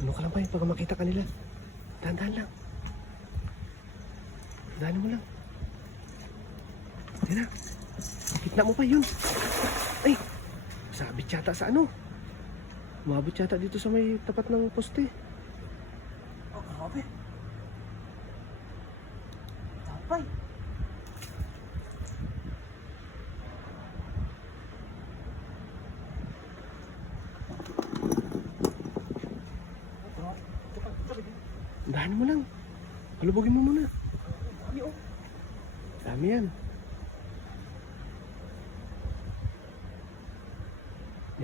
Ano ka lang pa pag makita ka nila. Dahan-dahan lang. Dahan mo lang. Yan na. Kitna mo pa yun. Ay, sabit yata sa ano. Umabot yata dito sa may tapat ng poste. Oh, grabe. Tapay. Oh, grabe. Tapay, tapay. Dahan mo lang. Kalubogin mo muna. Oh. Dami yan.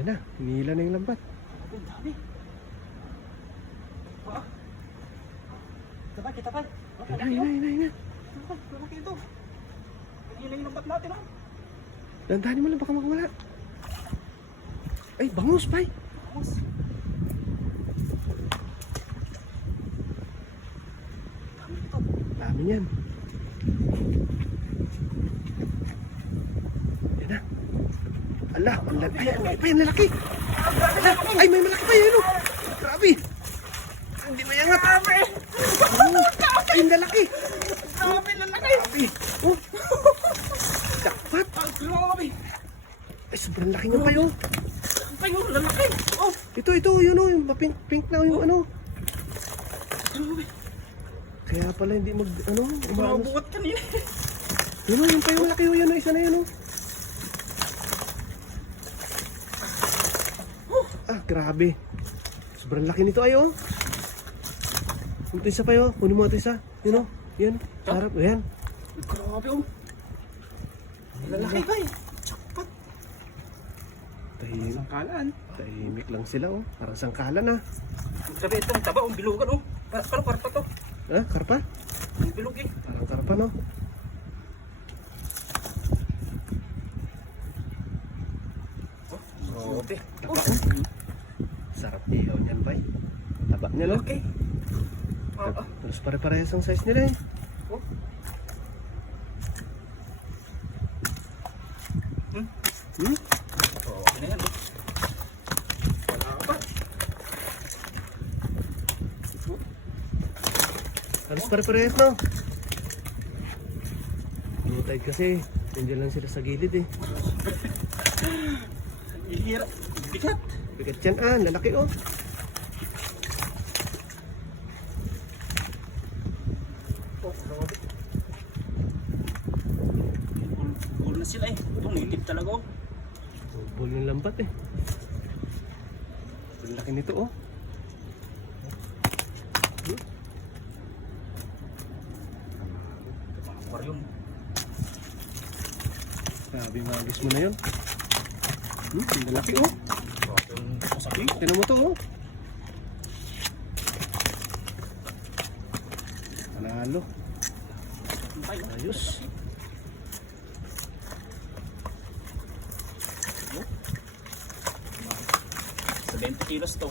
Yan na, hinihila na yung lambat. Ang dami. Ah. Tapay, kita pa. Yan na, yan na, yan na. Tapay, lalaki ito. Kanina yung lambat natin, oh. Dandahanin mo lang, baka makawala. Ay, bangus, bay. Vamos. Dami ito. Dami yan. Yan na. Ala, ang lalaki. Ay, ay, ay, ang lalaki. Ay, may malaki pa yan, oh. Grabe. Hindi mayangat. Grabe. Ay, ang lalaki. Grabe, lalaki. Grabe. Oh. Jackpot. Ang grabe. Ay, sobrang laki pa yun. Ang payo, lalaki. Oh, Ito, ito, yun, oh. Yung pink, pink na yung ano. grabe. Kaya pala hindi mag, ano, umaano. Mabuhat kanina. Yun, oh, yung pa yung laki, oh. Yun, oh, isa na yun, oh. Ah, grabe. Sobrang laki nito ay oh. Ito isa pa yun. Kunin mo ito isa. Yun oh. Yun. Sarap. Ayan. Grabe, oh. Lalaki ba eh? Jackpot. Tahimik, Sangkalan. tahimik lang sila oh. Parang sangkalan ah. Grabe, itong taba, ang bilugan, oh. Parang parang karpa to. Ah, karpa? Bilog eh. Parang karpa no. Grabe. Taba oh. Sarap ihaw niyan bay. Taba niya no. Okay. Ah, ah. Terus pare-parehas ang size nila eh. Oh. Hmm? Hmm? Oh, okay na yan, oh. Wala ka pa. Halos pare-parehas no. Low tide kasi. Nandiyan lang sila sa gilid eh. Ihirap. Bigat. Bigat yan ah. Lalaki oh. Bul, bul na sila eh. Native talaga oh. Bol yung lambat eh. Ang laki nito oh. Grabe mga agis mo na yun. Hmm, ang laki oh. Grabe yung masaki. Tinan mo to oh. Panalo. Ay. Ayos. Sa 20 kilos to.